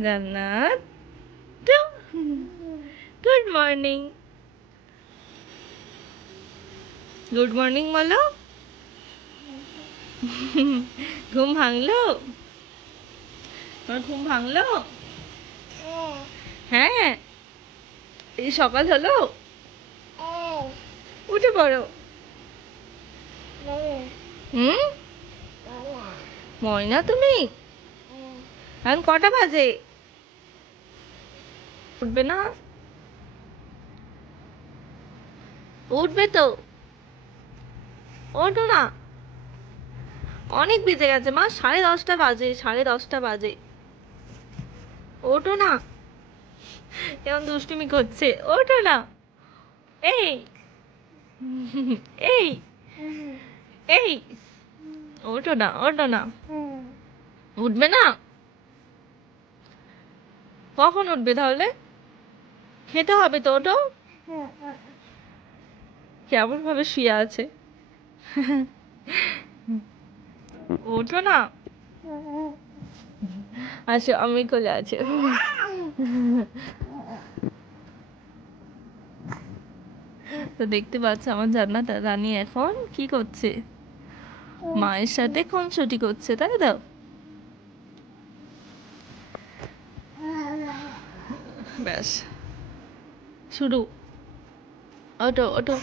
জান্নাত, good morning. Good morning বলো। ঘুম ভাঙলো? তোমার ঘুম ভাঙলো? হ্যাঁ, এই সকাল হলো, উঠে পড়ো। হুম, ময়না তুমি? এখন কটা বাজে? উঠবে না? উঠবে তো, ওঠো না। অনেক বেজে গেছে মা, 10:30 বাজে, 10:30 বাজে। ওঠো না, কেমন দুষ্টুমি করছে, ওঠো না। এই এই এই, ওঠো না, ওঠো না। উঠবে না? কখন উঠবে তাহলে? খেতে হবে তো, ওঠো। কেমন ভাবে শুয়ে আছে। ওঠো না। আসো, আমি কোলে আছি। তো দেখতে পাচ্ছ আমার জান্নাত রানী এখন কি করছে, মায়ের সাথে খুনসুটি করছে, তাই তো? ব্যাস, শুরু। ওঠো ওঠো।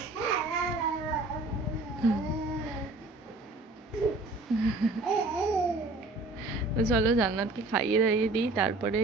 তো চলো জান্নাতকে খাইয়ে দাইয়ে দিই, তারপরে